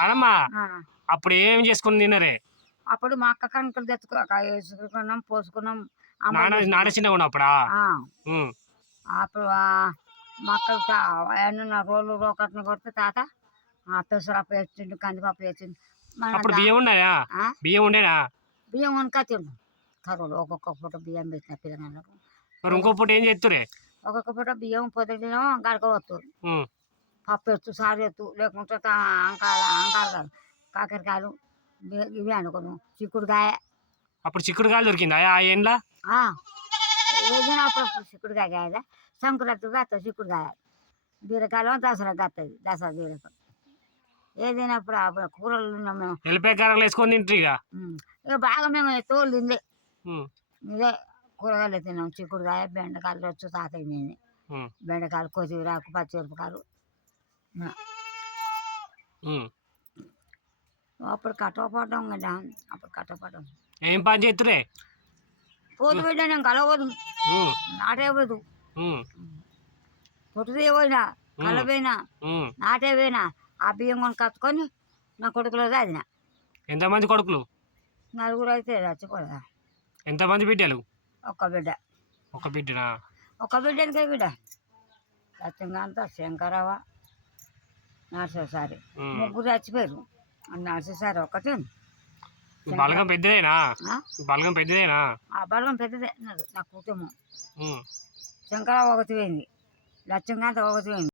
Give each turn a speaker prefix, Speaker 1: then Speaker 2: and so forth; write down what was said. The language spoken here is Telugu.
Speaker 1: ఆ.
Speaker 2: అప్పుడు ఏం చేసుకుని తిన్నరే?
Speaker 1: అప్పుడు మా అక్క కణుకలు తెచ్చుకో వేసుకున్నాం పోసుకున్నాం
Speaker 2: నాన్న చిన్నగా ఉన్నప్పుడా.
Speaker 1: అప్పుడు? మా ఏమన్నా రోళ్ళు రోకట్ని కొడితే తాత పెసరప్పు వేసిండు కందిపప్పు వేసిండు.
Speaker 2: అప్పుడు బియ్యం ఉన్నాయా? బియ్యం ఉండేనా?
Speaker 1: బియ్యం వనక తిండు. కరువులు ఒక్కొక్క పూట బియ్యం పెట్టిన పిల్లగాళ్ళకు.
Speaker 2: మరి ఇంకో పూట ఏం చేస్తురే
Speaker 1: ఒక్కొక్క పూట బియ్యం పొద్దున గడకవచ్చు
Speaker 2: ఉమ్.
Speaker 1: పప్పు ఎత్తు సారు ఎత్తు లేకుంటే తా- అంకాల అంకాలు కాదు. కాకరకాయలు ఇవి- అనుకోను. చిక్కుడుకాయ.
Speaker 2: అప్పుడు చిక్కుడుకాయలు దొరికిందా? ఆ ఏండ్లా
Speaker 1: ఆ, ఏదైనా అప్పుడప్పుడు చిక్కుడుకాయ కాయదా సంక్రాంతి కాస్త చిక్కుడుకాయ. బీరకాయలు దసరా కత్తది. దసరా బీరకాయ ఏదైనా అప్పుడు అప్పుడు కూరలు ఉన్నాం మేము.
Speaker 2: ఎల్లిపాయ కారాలు వేసుకొని తింటారు ఇక.
Speaker 1: ఇక బాగా మేము తోలు తిందే. ఇదే కూరగాయలు తిన్నాం. చిక్కుడుకాయ బెండకాయలు వచ్చు తాతయ్య నేను. బెండకాయలు కొద్దిరాకు పచ్చిమిరపకాయలు. ఆ,
Speaker 2: ఉమ్.
Speaker 1: అప్పుడు కట్టపడ్డాం కదా అప్పుడు కట్టపడ్డాం
Speaker 2: ఏం పని చేస్తురే
Speaker 1: పోతు బిడ్డ నేను కలవదు.
Speaker 2: ఉమ్.
Speaker 1: నాటే పోదు.
Speaker 2: ఉమ్.
Speaker 1: పొట్టుదే పోయినా కలపోయినా
Speaker 2: ఉమ్.
Speaker 1: నాటే పోయినా ఆ బియ్యం కొని కట్టుకొని నా కొడుకులో చదివిన
Speaker 2: ఎంతమంది కొడుకులు?
Speaker 1: నలుగురు అయితే చచ్చిపోదా
Speaker 2: ఎంతమంది బిడ్డలు?
Speaker 1: ఒక్క బిడ్డ.
Speaker 2: ఒక బిడ్డనా?
Speaker 1: ఒక్క బిడ్డనికే బిడ్డ? సత్యంగాంత శంకరవ నర్ససారి. ముగ్గురు చచ్చిపోయారు. నర్ససారి ఒకటి
Speaker 2: బలగం పెద్దదేనా? బలగం పెద్దదేనా?
Speaker 1: ఆ బలం పెద్దదే నా కుటుంబం
Speaker 2: ఉమ్.
Speaker 1: శంకరవ ఒకటి పోయింది. లక్ష్యంగాంత ఒకటి పోయింది.